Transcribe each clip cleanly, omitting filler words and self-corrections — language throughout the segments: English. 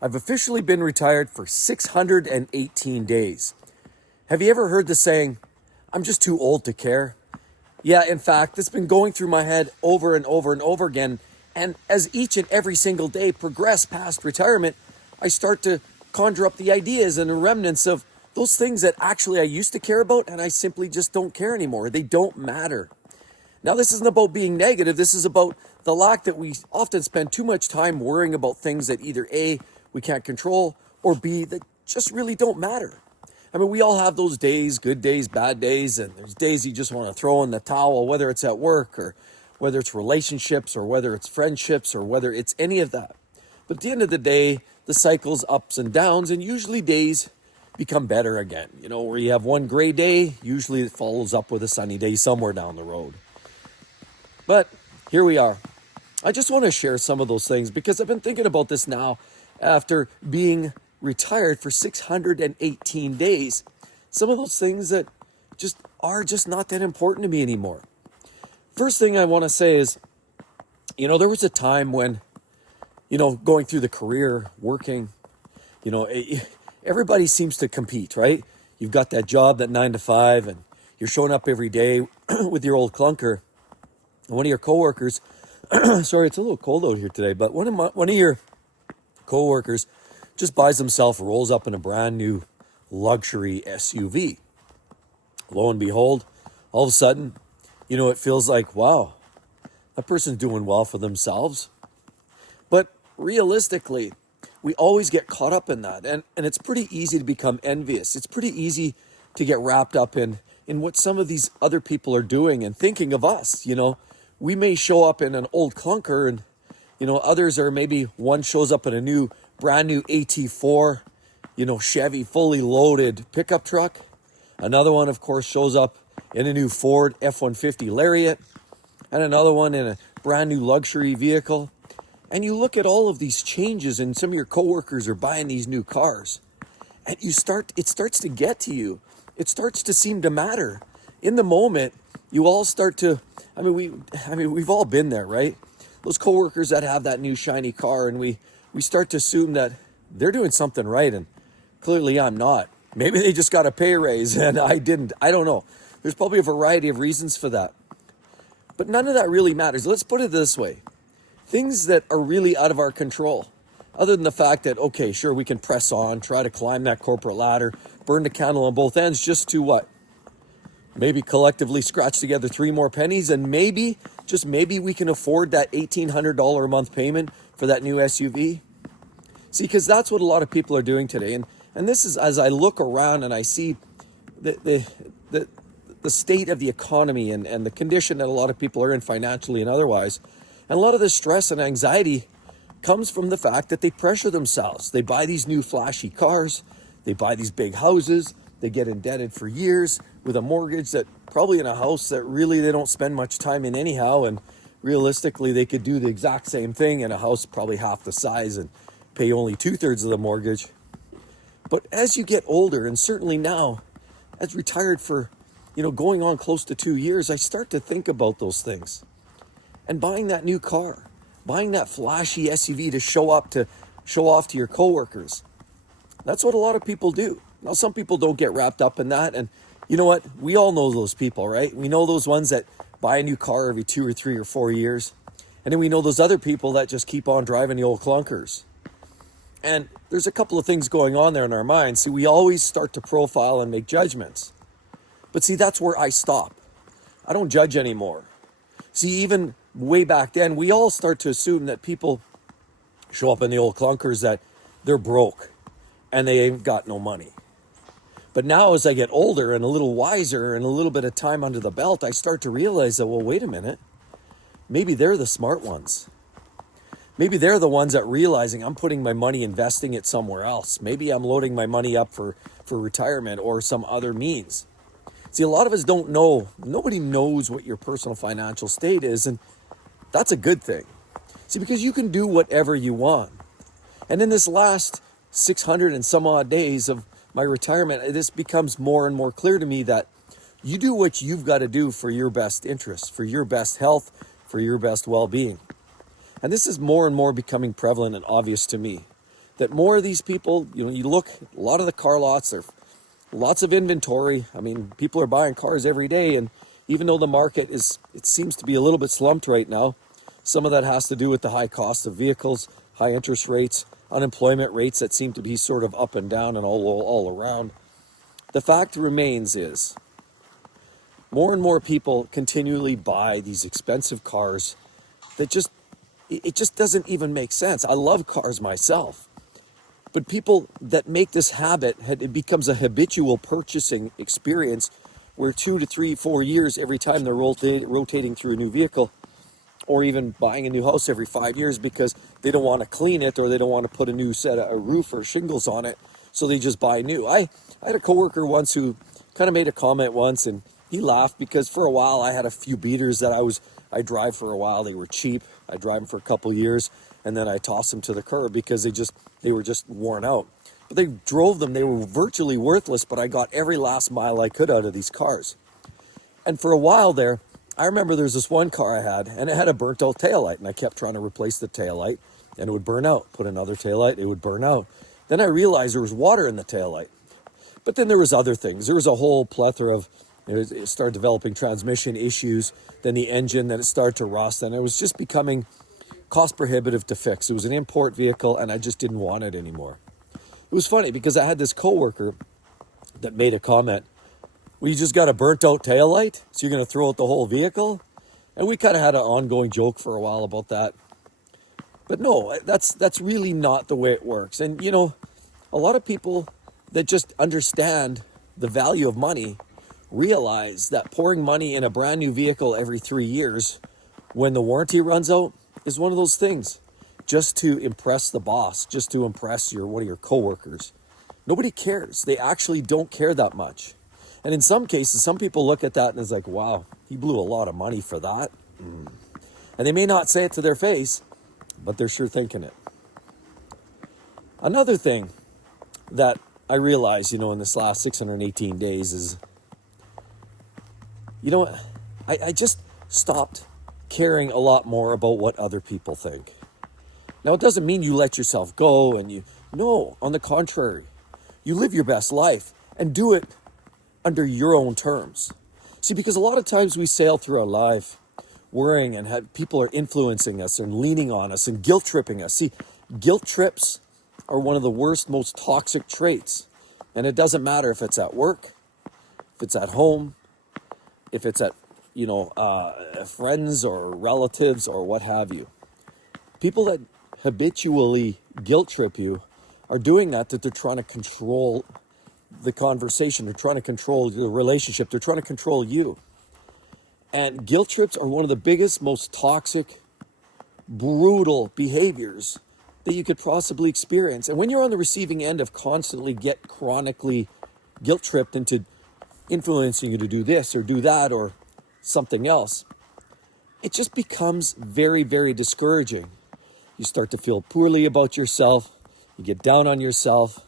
I've officially been retired for 618 days. Have you ever heard the saying, I'm just too old to care? Yeah, in fact, it's been going through my head over and over and over again. And as each and every single day progress past retirement, I start to conjure up the ideas and the remnants of those things that actually I used to care about and I simply just don't care anymore. They don't matter. Now, this isn't about being negative. This is about the lack that we often spend too much time worrying about things that either A, we can't control, or B, that just really don't matter. I mean, we all have those days, good days, bad days, and there's days you just want to throw in the towel, whether it's at work or whether it's relationships or whether it's friendships or whether it's any of that. But at the end of the day, the cycle's ups and downs, and usually days become better again. You know, where you have one gray day, usually it follows up with a sunny day somewhere down the road. But here we are. I just want to share some of those things because I've been thinking about this now after being retired for 618 days. Some of those things that are just not that important to me anymore. First thing I want to say is, there was a time when, going through the career, working, everybody seems to compete, right? You've got that job, that 9 to 5, and you're showing up every day with your old clunker. One of your coworkers, sorry, it's a little cold out here today, but one of your coworkers just buys himself, rolls up in a brand new luxury SUV. Lo and behold, all of a sudden, it feels like, wow, that person's doing well for themselves. But realistically, we always get caught up in that. And it's pretty easy to become envious. It's pretty easy to get wrapped up in what some of these other people are doing and thinking of us. We may show up in an old clunker and, others are maybe one shows up in a brand new AT4, Chevy fully loaded pickup truck. Another one, of course, shows up in a new Ford F-150 Lariat, and another one in a brand new luxury vehicle. And you look at all of these changes, and some of your coworkers are buying these new cars, and it starts to get to you. It starts to seem to matter. In the moment, you all start to, we've all been there, right? Those coworkers that have that new shiny car, and we start to assume that they're doing something right, and clearly I'm not. Maybe they just got a pay raise and I didn't. I don't know. There's probably a variety of reasons for that. But none of that really matters. Let's put it this way. Things that are really out of our control, other than the fact that, okay, sure, we can press on, try to climb that corporate ladder, burn the candle on both ends, just to what? Maybe collectively scratch together 3 more pennies, and maybe, just maybe, we can afford that $1,800 a month payment for that new SUV. See, because that's what a lot of people are doing today. And this is, as I look around and I see the state of the economy and the condition that a lot of people are in financially and otherwise. And a lot of the stress and anxiety comes from the fact that they pressure themselves. They buy these new flashy cars. They buy these big houses. They get indebted for years with a mortgage that probably in a house that really they don't spend much time in anyhow. And realistically, they could do the exact same thing in a house probably half the size and pay only 2/3 of the mortgage. But as you get older, and certainly now, as retired for, going on close to 2 years, I start to think about those things. And buying that new car, buying that flashy SUV to show off to your coworkers. That's what a lot of people do. Now, some people don't get wrapped up in that. And you know what? We all know those people, right? We know those ones that buy a new car every 2 or 3 or 4 years. And then we know those other people that just keep on driving the old clunkers. And there's a couple of things going on there in our minds. See, we always start to profile and make judgments. But see, that's where I stop. I don't judge anymore. See, even way back then, we all start to assume that people show up in the old clunkers that they're broke and they ain't got no money. But now as I get older and a little wiser and a little bit of time under the belt, I start to realize that, well, wait a minute. Maybe they're the smart ones. Maybe they're the ones that realizing I'm putting my money, investing it somewhere else. Maybe I'm loading my money up for retirement or some other means. See, a lot of us don't know. Nobody knows what your personal financial state is, and that's a good thing. See, because you can do whatever you want. And in this last 600 and some odd days of my retirement, this becomes more and more clear to me that you do what you've got to do for your best interests, for your best health, for your best well-being. And this is more and more becoming prevalent and obvious to me. that more of these people, you look, a lot of the car lots, there are lots of inventory. I mean, people are buying cars every day, and even though the market it seems to be a little bit slumped right now, some of that has to do with the high cost of vehicles, high interest rates, unemployment rates that seem to be sort of up and down and all around. The fact remains is more and more people continually buy these expensive cars that it just doesn't even make sense. I love cars myself, but people that make this habit, it becomes a habitual purchasing experience where 2 to 3, 4 years every time they're rotating through a new vehicle, or even buying a new house every 5 years because they don't want to clean it or they don't want to put a new set of a roof or shingles on it, so they just buy new. I had a coworker once who kind of made a comment once, and he laughed because for a while I had a few beaters that I drive for a while. They were cheap. I drive them for a couple years, and then I tossed them to the curb because they were just worn out. But they drove them. They were virtually worthless, but I got every last mile I could out of these cars. And for a while there, I remember there's this one car I had, and it had a burnt out taillight, and I kept trying to replace the taillight, and it would burn out. Put another taillight, it would burn out. Then I realized there was water in the taillight. But then there was other things. There was a whole plethora of, it started developing transmission issues, then the engine, then it started to rust, and it was just becoming cost prohibitive to fix. It was an import vehicle, and I just didn't want it anymore. It was funny because I had this coworker that made a comment, well, you just got a burnt out taillight, so you're going to throw out the whole vehicle? And we kind of had an ongoing joke for a while about that. But no, that's really not the way it works. And, a lot of people that just understand the value of money realize that pouring money in a brand new vehicle every 3 years when the warranty runs out is one of those things just to impress the boss, just to impress one of your coworkers. Nobody cares. They actually don't care that much. And in some cases, some people look at that and it's like, wow, he blew a lot of money for that. And they may not say it to their face, but they're sure thinking it. Another thing that I realized, in this last 618 days is, I just stopped caring a lot more about what other people think. Now, it doesn't mean you let yourself go no, on the contrary, you live your best life and do it under your own terms. See, because a lot of times we sail through our life worrying and people are influencing us and leaning on us and guilt tripping us. See, guilt trips are one of the worst, most toxic traits. And it doesn't matter if it's at work, if it's at home, if it's at, friends or relatives or what have you. People that habitually guilt trip you are doing that they're trying to control the conversation. They're trying to control the relationship. They're trying to control you. And guilt trips are one of the biggest, most toxic, brutal behaviors that you could possibly experience. And when you're on the receiving end of constantly chronically guilt tripped into influencing you to do this or do that or something else, it just becomes very, very discouraging. You start to feel poorly about yourself. You get down on yourself.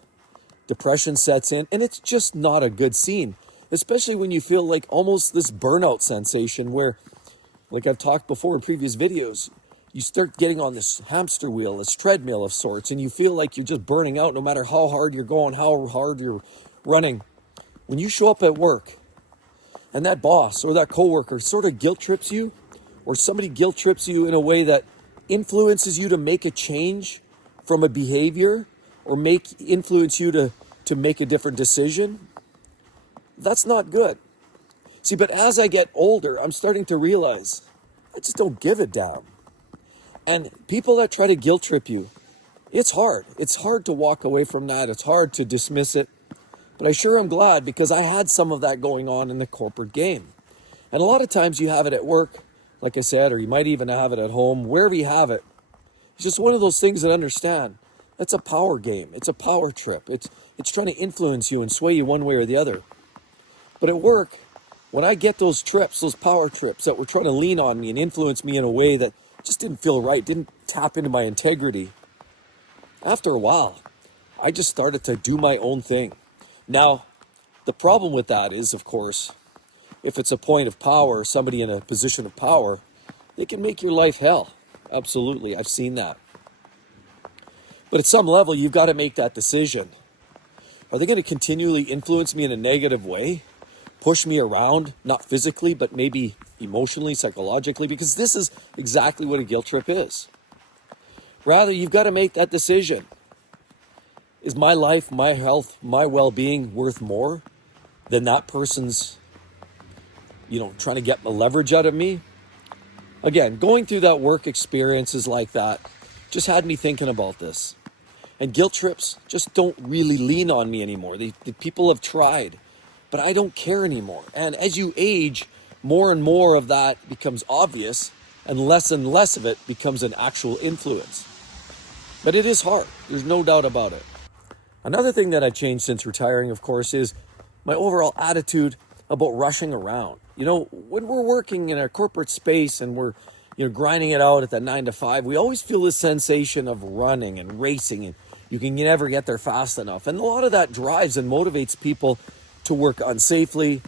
Depression sets in, and it's just not a good scene, especially when you feel like almost this burnout sensation where, like I've talked before in previous videos, you start getting on this hamster wheel, this treadmill of sorts, and you feel like you're just burning out no matter how hard you're going, how hard you're running. When you show up at work and that boss or that coworker sort of guilt trips you, or somebody guilt trips you in a way that influences you to make a change from a behavior or influence you to make a different decision, that's not good. See, but as I get older, I'm starting to realize I just don't give a damn. And people that try to guilt trip you, it's hard. It's hard to walk away from that. It's hard to dismiss it. But I sure am glad because I had some of that going on in the corporate game. And a lot of times you have it at work, like I said, or you might even have it at home, wherever you have it. It's just one of those things that understand. It's a power game. It's a power trip. It's trying to influence you and sway you one way or the other. But at work, when I get those trips, those power trips that were trying to lean on me and influence me in a way that just didn't feel right, didn't tap into my integrity, after a while, I just started to do my own thing. Now, the problem with that is, of course, if it's a point of power, somebody in a position of power, it can make your life hell. Absolutely, I've seen that. But at some level, you've got to make that decision. Are they going to continually influence me in a negative way? Push me around, not physically, but maybe emotionally, psychologically? Because this is exactly what a guilt trip is. Rather, you've got to make that decision. Is my life, my health, my well-being worth more than that person's, trying to get the leverage out of me? Again, going through that work experiences like that just had me thinking about this. And guilt trips just don't really lean on me anymore. The people have tried, but I don't care anymore. And as you age, more and more of that becomes obvious, and less of it becomes an actual influence. But it is hard. There's no doubt about it. Another thing that I changed since retiring, of course, is my overall attitude about rushing around. When we're working in a corporate space and we're grinding it out at that 9 to 5, we always feel this sensation of running and racing, and you can never get there fast enough. And a lot of that drives and motivates people to work unsafely,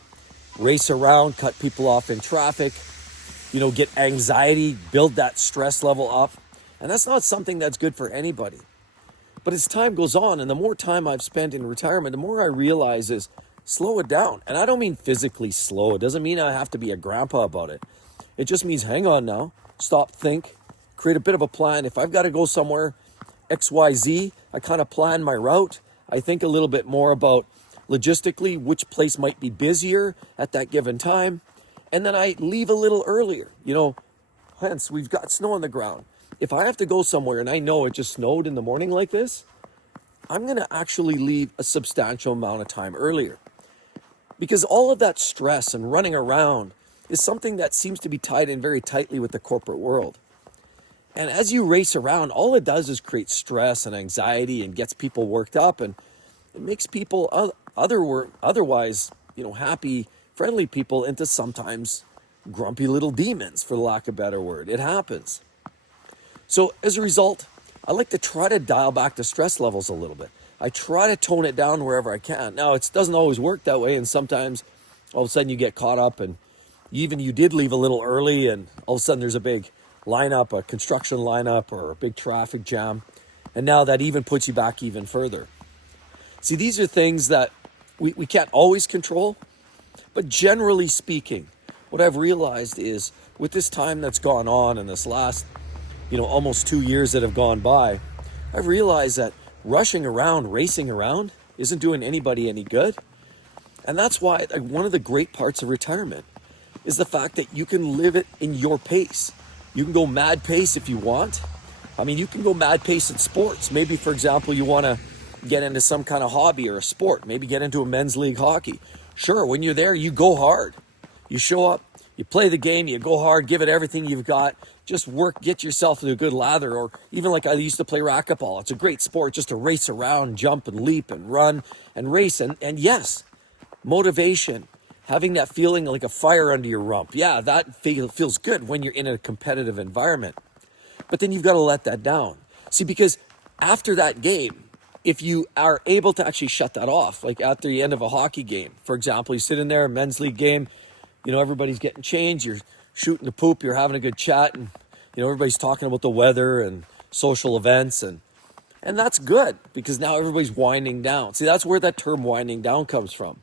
race around, cut people off in traffic, get anxiety, build that stress level up. And that's not something that's good for anybody. But as time goes on, and the more time I've spent in retirement, the more I realize is slow it down. And I don't mean physically slow. It doesn't mean I have to be a grandpa about it. It just means hang on now, stop, think, create a bit of a plan. If I've got to go somewhere XYZ, I kind of plan my route. I think a little bit more about logistically which place might be busier at that given time. And then I leave a little earlier. Hence, we've got snow on the ground. If I have to go somewhere and I know it just snowed in the morning like this, I'm going to actually leave a substantial amount of time earlier. Because all of that stress and running around is something that seems to be tied in very tightly with the corporate world. And as you race around, all it does is create stress and anxiety and gets people worked up, and it makes people otherwise, happy, friendly people into sometimes grumpy little demons, for lack of a better word. It happens. So as a result, I like to try to dial back the stress levels a little bit. I try to tone it down wherever I can. Now, it doesn't always work that way, and sometimes all of a sudden you get caught up, and you did leave a little early, and all of a sudden there's a big lineup, a construction lineup, or a big traffic jam, and now that even puts you back even further. See, these are things that we can't always control, but generally speaking, what I've realized is with this time that's gone on and this last, almost 2 years that have gone by, I've realized that rushing around, racing around isn't doing anybody any good. And that's why one of the great parts of retirement is the fact that you can live it in your pace. You can go mad pace if you want. You can go mad pace in sports. Maybe, for example, you want to get into some kind of hobby or a sport. Maybe get into a men's league hockey. Sure, when you're there, you go hard. You show up, you play the game, you go hard, give it everything you've got. Just work, get yourself into a good lather. Or even like I used to play racquetball. It's a great sport just to race around, jump and leap and run and race. And yes, motivation, having that feeling like a fire under your rump. Yeah, that feels good when you're in a competitive environment. But then you've got to let that down. See, because after that game, if you are able to actually shut that off, like at the end of a hockey game, for example, you sit in there, a men's league game, everybody's getting changed, you're shooting the poop, you're having a good chat, and everybody's talking about the weather and social events, and that's good because now everybody's winding down. See, that's where that term winding down comes from.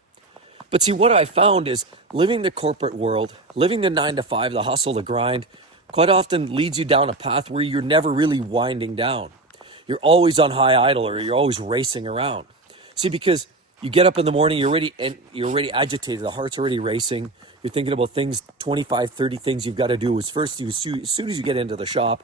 But see, what I found is living the corporate world, living the 9 to 5, the hustle, the grind, quite often leads you down a path where you're never really winding down. You're always on high idle, or you're always racing around. See, because you get up in the morning, you're already agitated, the heart's already racing. You're thinking about things, 25, 30 things you've got to do. As soon as you get into the shop,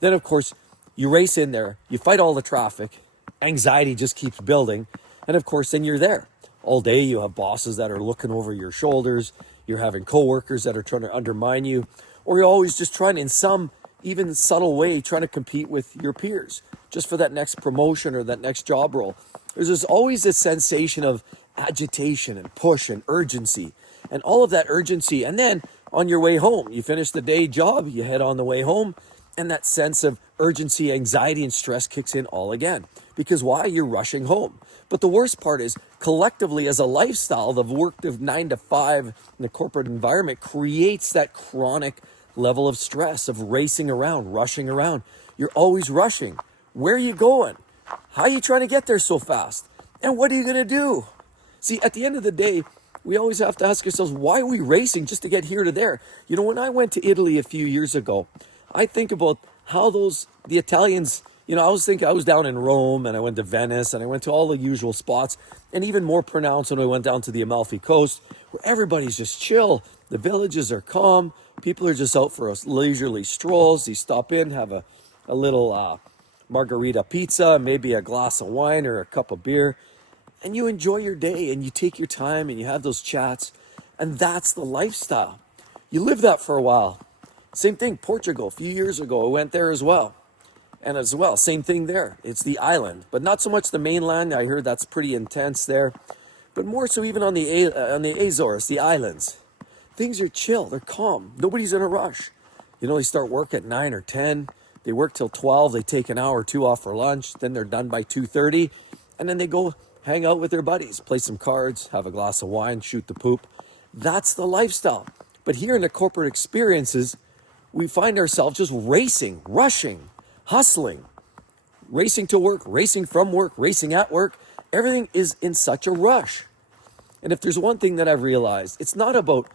then of course you race in there, you fight all the traffic, anxiety just keeps building, and of course then you're there. All day you have bosses that are looking over your shoulders, you're having coworkers that are trying to undermine you, or you're always just trying, in some even subtle way, trying to compete with your peers, just for that next promotion or that next job role. There's always this sensation of agitation and push and urgency, and all of that urgency. And then on your way home, you finish the day job, you head on the way home, and that sense of urgency, anxiety, and stress kicks in all again. Because why? You're rushing home. But the worst part is, collectively as a lifestyle, the work of 9 to 5 in the corporate environment creates that chronic level of stress, of racing around, rushing around. You're always rushing. Where are you going? How are you trying to get there so fast? And what are you going to do? See, at the end of the day, we always have to ask ourselves, why are we racing just to get here to there? You know, when I went to Italy a few years ago, I think about how the Italians, I was down in Rome and I went to Venice and I went to all the usual spots, and even more pronounced when I went down to the Amalfi Coast, where everybody's just chill. The villages are calm. People are just out for leisurely strolls. You stop in, have a little margarita pizza, maybe a glass of wine or a cup of beer, and you enjoy your day and you take your time and you have those chats. And that's the lifestyle. You live that for a while. Same thing, Portugal, a few years ago, I went there as well. And as well, same thing there. It's the island, but not so much the mainland. I heard that's pretty intense there, but more so even on the Azores, the islands. Things are chill, they're calm. Nobody's in a rush. They start work at 9 or 10. They work till 12. They take an hour or two off for lunch. Then they're done by 2:30. And then they go hang out with their buddies, play some cards, have a glass of wine, shoot the poop. That's the lifestyle. But here in the corporate experiences, we find ourselves just racing, rushing, hustling, racing to work, racing from work, racing at work. Everything is in such a rush. And if there's one thing that I've realized, it's not about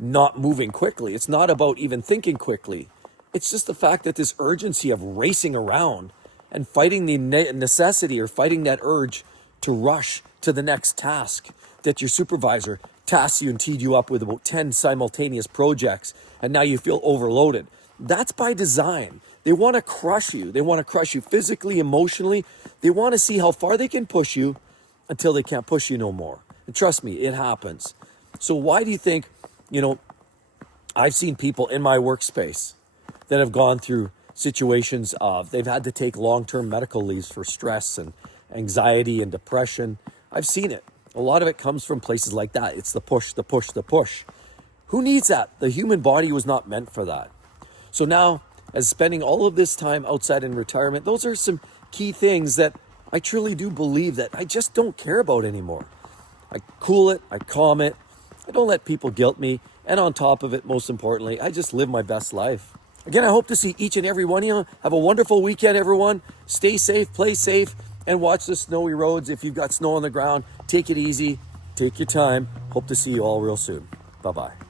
not moving quickly. It's not about even thinking quickly. It's just the fact that this urgency of racing around and fighting the necessity or fighting that urge to rush to the next task, that your supervisor tasks you and teed you up with about 10 simultaneous projects, and now you feel overloaded. That's by design. They want to crush you. They want to crush you physically, emotionally. They want to see how far they can push you until they can't push you no more. And trust me, it happens. So why do you think, I've seen people in my workspace that have gone through situations of they've had to take long-term medical leaves for stress and anxiety and depression. I've seen it. A lot of it comes from places like that. It's the push, the push, the push. Who needs that? The human body was not meant for that. So now, as spending all of this time outside in retirement, those are some key things that I truly do believe that I just don't care about anymore. I cool it, I calm it, I don't let people guilt me, and on top of it, most importantly, I just live my best life. Again, I hope to see each and every one of you. Have a wonderful weekend, everyone. Stay safe, play safe, and watch the snowy roads. If you've got snow on the ground, take it easy, take your time. Hope to see you all real soon. Bye-bye.